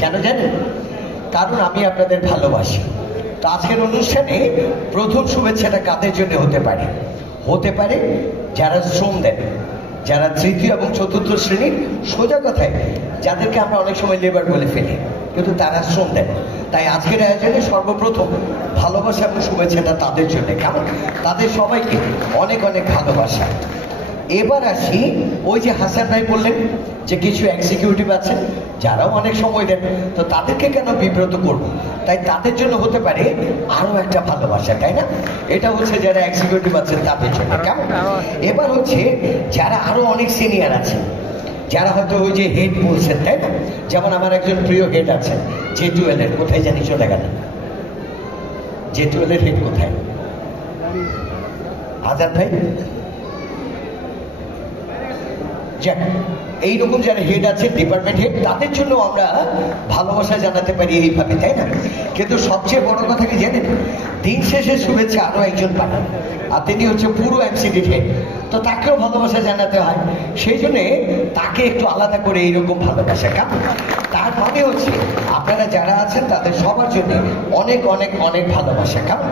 কেন জানেন? কারণ আমি আপনাদের ভালোবাসি। তো আজকের অনুষ্ঠানে প্রথম শুভেচ্ছাটা কাদের জন্য হতে পারে? হতে পারে যারা শ্রম দেন, যারা তৃতীয় এবং চতুর্থ শ্রেণীর, সোজা কথায় যাদেরকে আমরা অনেক সময় লেবার বলে ফেলি, কিন্তু তারা শ্রম দেন। তাই আজকের আয়োজনে সর্বপ্রথম ভালোবাসা এবং শুভেচ্ছাটা তাদের জন্য। কেমন? তাদের সবাইকে অনেক অনেক ভালোবাসা। এবার আসি, ওই যে হাসান ভাই বললেন যে কিছু এক্সিকিউটিভ আছেন যারাও অনেক সময় দেন, তো তাদেরকে কেন বিব্রত করব? তাই তাদের জন্য হতে পারে আরো একটা ভালোবাসা, তাই না? এটা হচ্ছে যারা এক্সিকিউটিভ আছেন তাদের জন্য। কেমন? এবার হচ্ছে যারা আরো অনেক সিনিয়র আছেন, যারা হয়তো ওই যে হেড বলছেন, তাই না? যেমন আমার একজন প্রিয় হেড আছেন J12 এর, কোথায় জানি চলে গেল। J12 এর হেড কোথায়? আজাদ ভাই। যাক, এইরকম যারা হেড আছে, ডিপার্টমেন্ট হেড, তাদের জন্য আমরা ভালোবাসা জানাতে পারি এইভাবে, তাই না? কিন্তু সবচেয়ে বড় কথা কি জানেন? দিন শেষে শুভেচ্ছা আরো একজন পাঠান, আর তিনি হচ্ছে পুরো এমসিডি হেড। তো তাকেও ভালোবাসা জানাতে হয়, সেই জন্যে তাকে একটু আলাদা করে এইরকম ভালোবাসা। কারণ তার মানে হচ্ছে আপনারা যারা আছেন তাদের সবার জন্য অনেক অনেক অনেক ভালোবাসা। কারণ